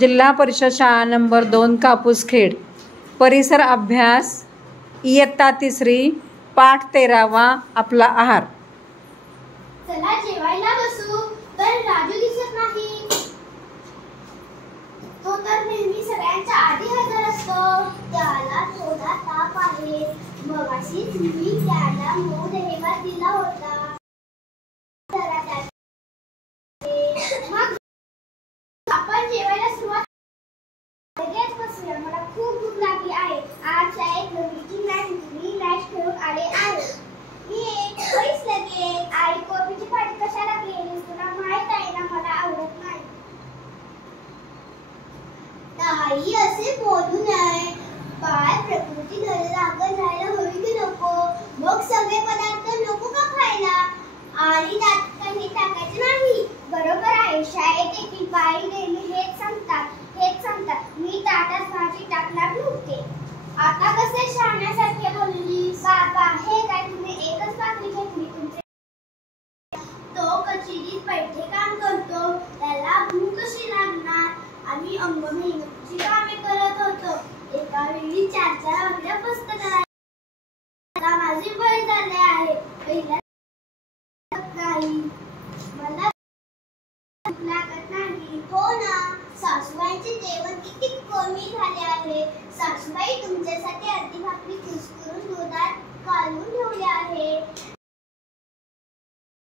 जिल्हा परिषद शाळा नंबर 2 कापूसखेड. परिसर अभ्यास इयत्ता 3 पाठ 13वा. आपला आहार. चला जेवायला बसू. तर राजू दिसत नाही. तो तर नेहमी सगळ्यांच्या आधी हजर असतो. त्याला थोडा ताप आहे. मगाशीच मी त्याला मऊ दहीभात दिला होता. मग आपण जेवायला सुरुवात लगेच बसूया. मला खूप भूक लागली आहे. आज शाळेत लगेची मॅच खेळून आले आहे. लगेच आई कोबीची भाजी कशाला केलीस? तुला माहित आहे ना मला आवडत नाही. ताई असे बोलू नये. बाळ प्रकृती लागत जायला हवी की नको? मग सगळे पदार्थ नको का खायला? आणि त्यात काही टाकायचे नाही. बरोबर आहे. शाळेत देखील बाई नेहमी हेच सांगतात. मी ताटात भाजी टाकणार नव्हते. आता कसे शहाण्यासारखे बोलली? बाबा हे काय तुम्ही एकच भाकरी घेतली? तुमचे तो कचेरीत बैठे काम करतो. त्याला भूक कशी लागणार? आम्ही अंगमेहनतीची कामे करत होतो. एका वेळी 4 वाजल्या फस्त करायला माझे वय झाले आहे. पहिल्या काही मला भूक लागत नाही. हो ना. सासूबाईंचे जेवण किती कमी झाले आहे. सासूबाई तुमच्यासाठी अर्धी भाकरी कुस्करून दुधात घालून ठेवली आहे.